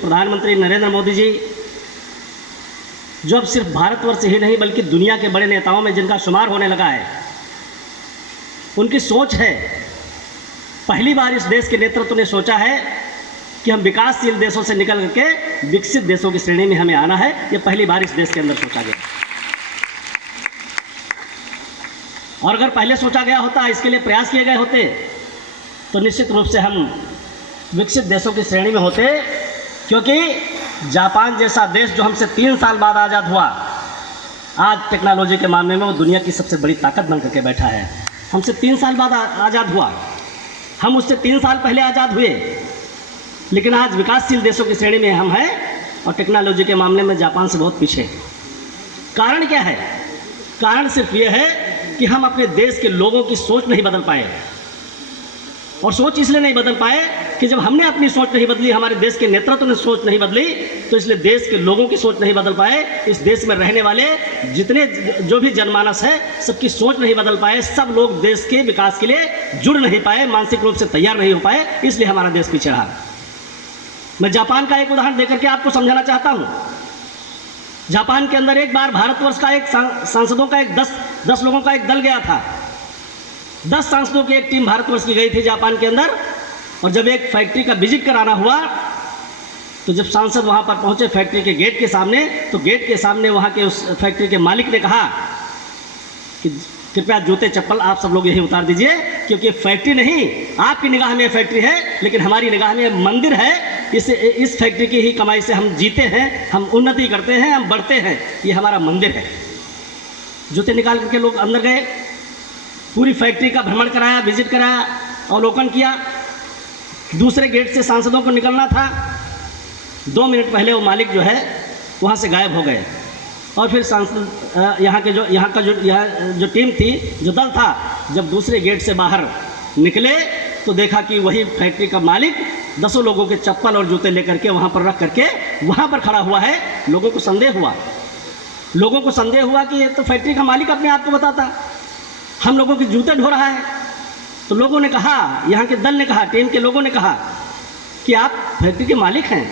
प्रधानमंत्री नरेंद्र मोदी जी जो अब सिर्फ भारतवर्ष ही नहीं बल्कि दुनिया के बड़े नेताओं में जिनका शुमार होने लगा है, उनकी सोच है, पहली बार इस देश के नेतृत्व ने सोचा है कि हम विकासशील देशों से निकल करके विकसित देशों की श्रेणी में हमें आना है। ये पहली बार इस देश के अंदर सोचा गया। और अगर पहले सोचा गया होता, इसके लिए प्रयास किए गए होते, तो निश्चित रूप से हम विकसित देशों की श्रेणी में होते। क्योंकि जापान जैसा देश जो हमसे 3 साल बाद आज़ाद हुआ, आज टेक्नोलॉजी के मामले में वो दुनिया की सबसे बड़ी ताकत बन करके बैठा है। हमसे 3 साल बाद आज़ाद हुआ, हम उससे 3 साल पहले आज़ाद हुए, लेकिन आज विकासशील देशों की श्रेणी में हम हैं और टेक्नोलॉजी के मामले में जापान से बहुत पीछे। कारण क्या है? कारण सिर्फ ये है कि हम अपने देश के लोगों की सोच नहीं बदल पाए। और सोच इसलिए नहीं बदल पाए कि जब हमने अपनी सोच नहीं बदली, हमारे देश के नेतृत्व ने सोच नहीं बदली, तो इसलिए देश के लोगों की सोच नहीं बदल पाए। इस देश में रहने वाले जितने जो भी जनमानस है, सबकी सोच नहीं बदल पाए। सब लोग देश के विकास के लिए जुड़ नहीं पाए, मानसिक रूप से तैयार नहीं हो पाए, इसलिए हमारा देश पीछे रहा। मैं जापान का एक उदाहरण देकर के आपको समझाना चाहता हूँ। जापान के अंदर एक बार भारतवर्ष का एक सांसदों का एक 10 लोगों का एक दल गया था। 10 सांसदों की एक टीम भारतवर्ष की गई थी जापान के अंदर। और जब एक फैक्ट्री का विजिट कराना हुआ, तो जब सांसद वहाँ पर पहुँचे फैक्ट्री के गेट के सामने, तो गेट के सामने वहाँ के उस फैक्ट्री के मालिक ने कहा कि कृपया जूते चप्पल आप सब लोग यहीं उतार दीजिए, क्योंकि फैक्ट्री नहीं, आपकी निगाह में फैक्ट्री है, लेकिन हमारी निगाह में मंदिर है। इस फैक्ट्री की ही कमाई से हम जीते हैं, हम उन्नति करते हैं, हम बढ़ते हैं, ये हमारा मंदिर है। जूते निकाल करके लोग अंदर गए, पूरी फैक्ट्री का भ्रमण कराया, विजिट कराया, अवलोकन किया। दूसरे गेट से सांसदों को निकलना था, 2 मिनट पहले वो मालिक जो है वहाँ से गायब हो गए। और फिर सांसद यहाँ का जो टीम थी, जो दल था, जब दूसरे गेट से बाहर निकले तो देखा कि वही फैक्ट्री का मालिक 10 लोगों के चप्पल और जूते लेकर के वहाँ पर रख करके वहाँ पर खड़ा हुआ है। लोगों को संदेह हुआ कि ये तो फैक्ट्री का मालिक अपने आप को बताता, हम लोगों के जूते ढो रहा है। तो लोगों ने कहा, यहाँ के दल ने कहा, टीम के लोगों ने कहा कि आप फैक्ट्री के मालिक हैं।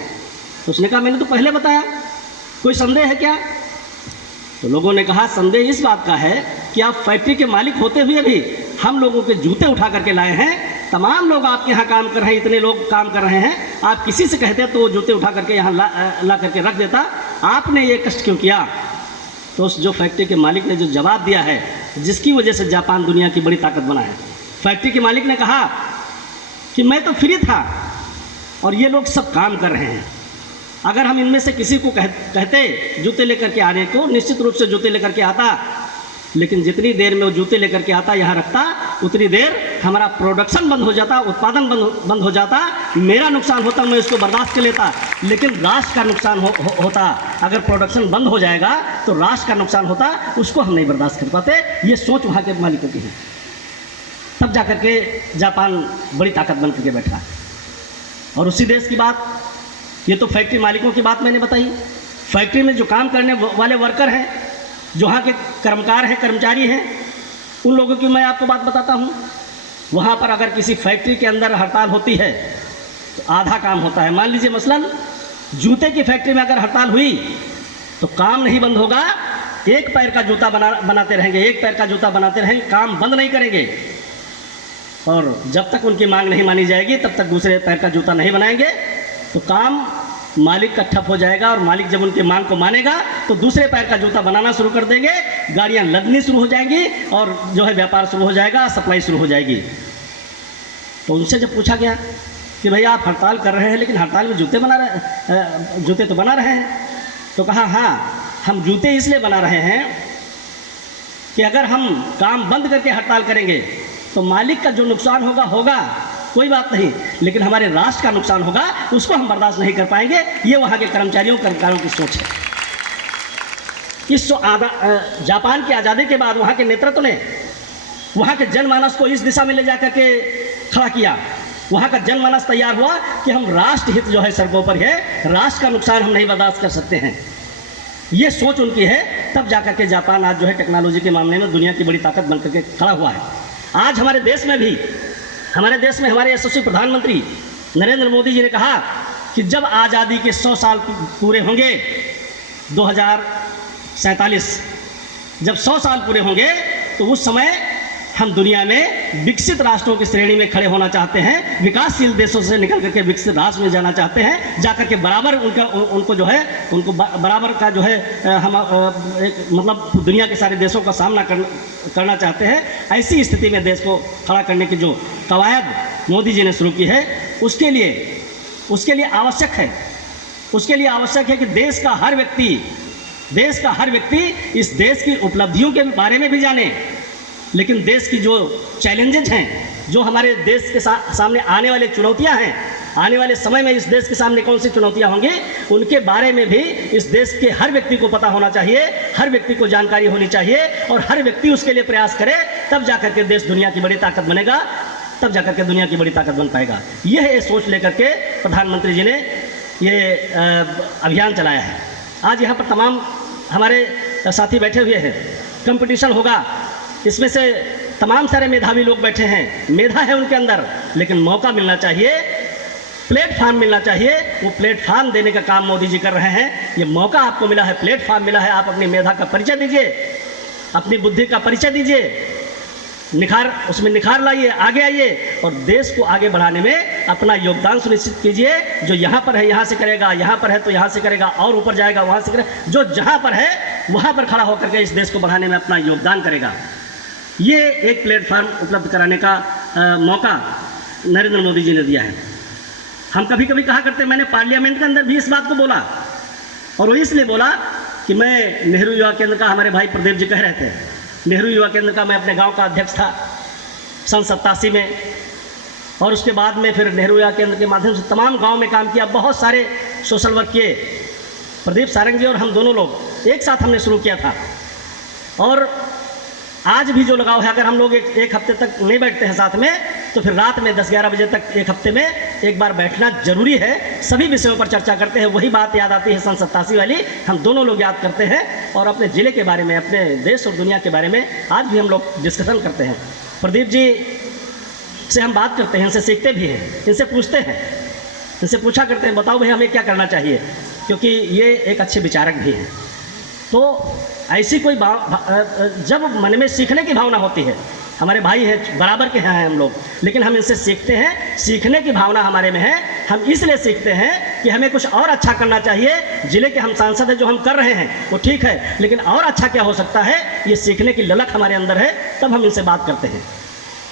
तो उसने कहा मैंने तो पहले बताया, कोई संदेह है क्या? तो लोगों ने कहा संदेह इस बात का है कि आप फैक्ट्री के मालिक होते हुए भी हम लोगों के जूते उठा करके लाए हैं। तमाम लोग आपके यहाँ काम कर रहे हैं, इतने लोग काम कर रहे हैं, आप किसी से कहते तो वो जूते उठा करके यहाँ ला करके रख देता, आपने ये कष्ट क्यों किया? तो उस जो फैक्ट्री के मालिक ने जो जवाब दिया है, जिसकी वजह से जापान दुनिया की बड़ी ताकत बना है, फैक्ट्री के मालिक ने कहा कि मैं तो फ्री था और ये लोग सब काम कर रहे हैं। अगर हम इनमें से किसी को कहते जूते लेकर के आने को, निश्चित रूप से जूते लेकर के आता, लेकिन जितनी देर में वो जूते लेकर के आता, यहाँ रखता, उतनी देर हमारा प्रोडक्शन बंद हो जाता, उत्पादन बंद हो जाता, मेरा नुकसान होता, मैं इसको बर्दाश्त कर लेता, लेकिन राष्ट्र का नुकसान होता। अगर प्रोडक्शन बंद हो जाएगा तो राष्ट्र का नुकसान होता, उसको हम नहीं बर्दाश्त कर पाते। ये सोच वहाँ के मालिकों की है। तब जा करके जापान बड़ी ताकत बन करके बैठा। और उसी देश की बात, ये तो फैक्ट्री मालिकों की बात मैंने बताई। फैक्ट्री में जो काम करने वाले वर्कर हैं, जो वहाँ के कर्मचारी हैं, उन लोगों की मैं आपको बात बताता हूँ। वहाँ पर अगर किसी फैक्ट्री के अंदर हड़ताल होती है तो आधा काम होता है। मान लीजिए मसलन जूते की फैक्ट्री में अगर हड़ताल हुई तो काम नहीं बंद होगा, एक पैर का जूता बनाते रहेंगे, एक पैर का जूता बनाते रहेंगे, काम बंद नहीं करेंगे। और जब तक उनकी मांग नहीं मानी जाएगी तब तक दूसरे पैर का जूता नहीं बनाएंगे, तो काम मालिक का ठप हो जाएगा। और मालिक जब उनकी मांग को मानेगा तो दूसरे पैर का जूता बनाना शुरू कर देंगे, गाड़ियां लगनी शुरू हो जाएंगी और जो है व्यापार शुरू हो जाएगा, सप्लाई शुरू हो जाएगी। तो उनसे जब पूछा गया कि भैया आप हड़ताल कर रहे हैं, लेकिन हड़ताल में जूते तो बना रहे हैं, तो कहा हाँ, हम जूते इसलिए बना रहे हैं कि अगर हम काम बंद करके हड़ताल करेंगे तो मालिक का जो नुकसान होगा कोई बात नहीं, लेकिन हमारे राष्ट्र का नुकसान होगा, उसको हम बर्दाश्त नहीं कर पाएंगे। ये वहाँ के कर्मचारियों की सोच है। जापान की आज़ादी के बाद वहाँ के नेतृत्व ने वहाँ के जनमानस को इस दिशा में ले जाकर के खड़ा किया। वहाँ का जनमानस तैयार हुआ कि हम राष्ट्र हित जो है सड़कों पर है, राष्ट्र का नुकसान हम नहीं बर्दाश्त कर सकते हैं। ये सोच उनकी है। तब जाकर के जापान आज जो है टेक्नोलॉजी के मामले में दुनिया की बड़ी ताकत बन करके खड़ा हुआ है। आज हमारे देश में हमारे यशस्वी प्रधानमंत्री नरेंद्र मोदी जी ने कहा कि जब आज़ादी के 100 साल पूरे होंगे, 2047 जब 100 साल पूरे होंगे, तो उस समय हम दुनिया में विकसित राष्ट्रों की श्रेणी में खड़े होना चाहते हैं, विकासशील देशों से निकल करके विकसित राष्ट्र में जाना चाहते हैं, जाकर के बराबर उनको जो है उनको बराबर का जो है हम मतलब दुनिया के सारे देशों का सामना करना चाहते हैं। ऐसी स्थिति में देश को खड़ा करने की जो कवायद मोदी जी ने शुरू की है, उसके लिए आवश्यक है कि देश का हर व्यक्ति इस देश की उपलब्धियों के बारे में भी जाने, लेकिन देश की जो चैलेंजेज हैं, जो हमारे देश के सामने आने वाले चुनौतियां हैं, आने वाले समय में इस देश के सामने कौन सी चुनौतियां होंगी, उनके बारे में भी इस देश के हर व्यक्ति को पता होना चाहिए, हर व्यक्ति को जानकारी होनी चाहिए और हर व्यक्ति उसके लिए प्रयास करे, तब जाकर के देश दुनिया की बड़ी ताकत बनेगा, तब जाकर के दुनिया की बड़ी ताकत बन पाएगा। यह सोच लेकर के प्रधानमंत्री जी ने ये अभियान चलाया है। आज यहाँ पर तमाम हमारे साथी बैठे हुए हैं, कंपटीशन होगा, इसमें से तमाम सारे मेधावी लोग बैठे हैं, मेधा है उनके अंदर, लेकिन मौका मिलना चाहिए, प्लेटफार्म मिलना चाहिए। वो प्लेटफार्म देने का काम मोदी जी कर रहे हैं। ये मौका आपको मिला है, प्लेटफार्म मिला है, आप अपनी मेधा का परिचय दीजिए, अपनी बुद्धि का परिचय दीजिए, उसमें निखार लाइए, आगे आइए और देश को आगे बढ़ाने में अपना योगदान सुनिश्चित कीजिए। जो यहाँ पर है यहाँ से करेगा, यहाँ पर है तो यहाँ से करेगा, और ऊपर जाएगा वहाँ से करेगा, जो जहाँ पर है वहाँ पर खड़ा होकर के इस देश को बढ़ाने में अपना योगदान करेगा। ये एक प्लेटफार्म उपलब्ध कराने का मौका नरेंद्र मोदी जी ने दिया है। हम कभी कभी कहा करते हैं, मैंने पार्लियामेंट के अंदर भी इस बात को बोला, और वो इसलिए बोला कि मैं नेहरू युवा केंद्र का, हमारे भाई प्रदीप जी कह रहे थे, नेहरू युवा केंद्र का मैं अपने गांव का अध्यक्ष था सन 87 में, और उसके बाद में फिर नेहरू युवा केंद्र के माध्यम से तमाम गांव में काम किया, बहुत सारे सोशल वर्क किए। प्रदीप सारंग जी और हम दोनों लोग एक साथ हमने शुरू किया था, और आज भी जो लगाव है, अगर हम लोग एक हफ्ते तक नहीं बैठते हैं साथ में, तो फिर रात में 10-11 बजे तक एक हफ्ते में एक बार बैठना जरूरी है, सभी विषयों पर चर्चा करते हैं। वही बात याद आती है सन 87 वाली, हम दोनों लोग याद करते हैं और अपने ज़िले के बारे में, अपने देश और दुनिया के बारे में आज भी हम लोग डिस्कशन करते हैं। प्रदीप जी से हम बात करते हैं, इनसे सीखते भी हैं, इनसे पूछते हैं, इनसे पूछा करते हैं, बताओ भाई हमें क्या करना चाहिए, क्योंकि ये एक अच्छे विचारक भी हैं। तो ऐसी कोई जब मन में सीखने की भावना होती है, हमारे भाई हैं, बराबर के हैं हम लोग, लेकिन हम इनसे सीखते हैं, सीखने की भावना हमारे में है। हम इसलिए सीखते हैं कि हमें कुछ और अच्छा करना चाहिए। ज़िले के हम सांसद हैं, जो हम कर रहे हैं वो ठीक है, लेकिन और अच्छा क्या हो सकता है, ये सीखने की ललक हमारे अंदर है, तब हम इनसे बात करते हैं।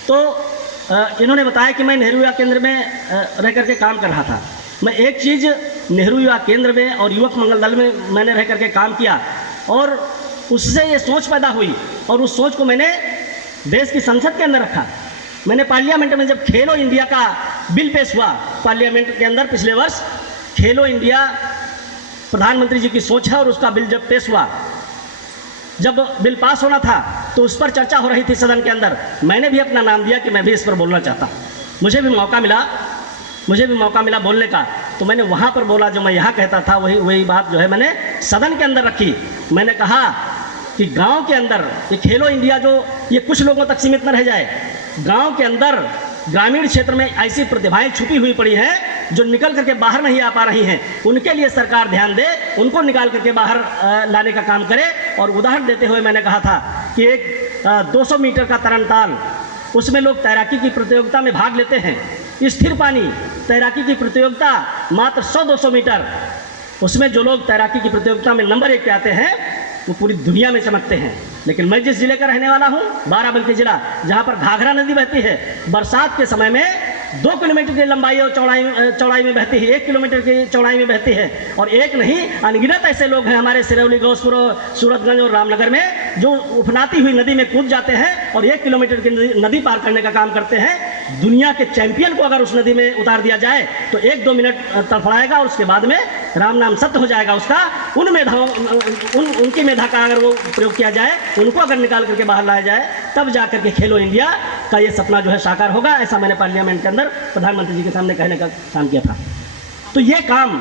तो इन्होंने बताया कि मैं नेहरू युवा केंद्र में रह करके काम कर रहा था। मैं एक चीज़ नेहरू युवा केंद्र में और युवक मंगल दल में मैंने रह करके काम किया, और उससे ये सोच पैदा हुई, और उस सोच को मैंने देश की संसद के अंदर रखा। मैंने पार्लियामेंट में जब खेलो इंडिया का बिल पेश हुआ, पार्लियामेंट के अंदर पिछले वर्ष खेलो इंडिया प्रधानमंत्री जी की सोच है, और उसका बिल जब पेश हुआ, जब बिल पास होना था तो उस पर चर्चा हो रही थी सदन के अंदर, मैंने भी अपना नाम दिया कि मैं भी इस पर बोलना चाहता। मुझे भी मौका मिला बोलने का, तो मैंने वहाँ पर बोला, जो मैं यहाँ कहता था वही बात जो है मैंने सदन के अंदर रखी। मैंने कहा कि गांव के अंदर ये खेलो इंडिया जो ये कुछ लोगों तक सीमित न रह जाए, गांव के अंदर ग्रामीण क्षेत्र में ऐसी प्रतिभाएं छुपी हुई पड़ी हैं जो निकल करके बाहर नहीं आ पा रही हैं, उनके लिए सरकार ध्यान दे, उनको निकाल करके बाहर लाने का काम करे। और उदाहरण देते हुए मैंने कहा था कि एक 200 मीटर का तरणताल, उसमें लोग तैराकी की प्रतियोगिता में भाग लेते हैं, स्थिर पानी तैराकी की प्रतियोगिता मात्र 100-200 मीटर, उसमें जो लोग तैराकी की प्रतियोगिता में नंबर 1 पे आते हैं वो पूरी दुनिया में चमकते हैं। लेकिन मैं जिस ज़िले का रहने वाला हूँ, बाराबंकी ज़िला, जहाँ पर घाघरा नदी बहती है, बरसात के समय में 2 किलोमीटर की लंबाई और चौड़ाई में बहती है, 1 किलोमीटर की चौड़ाई में बहती है, और एक नहीं अनगिनत ऐसे लोग हैं हमारे सिरौली, घोसपुर, सूरतगंज और रामनगर में, जो उफनाती हुई नदी में कूद जाते हैं और 1 किलोमीटर की नदी पार करने का काम करते हैं। दुनिया के चैंपियन को अगर उस नदी में उतार दिया जाए तो 1-2 मिनट तड़फड़ाएगा और उसके बाद में राम नाम सत्य हो जाएगा उसका। उनकी मेधा का अगर वो प्रयोग किया जाए, उनको अगर निकाल करके बाहर लाया जाए, तब जा करके खेलो इंडिया का ये सपना जो है साकार होगा। ऐसा मैंने पार्लियामेंट के अंदर प्रधानमंत्री जी के सामने कहने का काम किया था। तो ये काम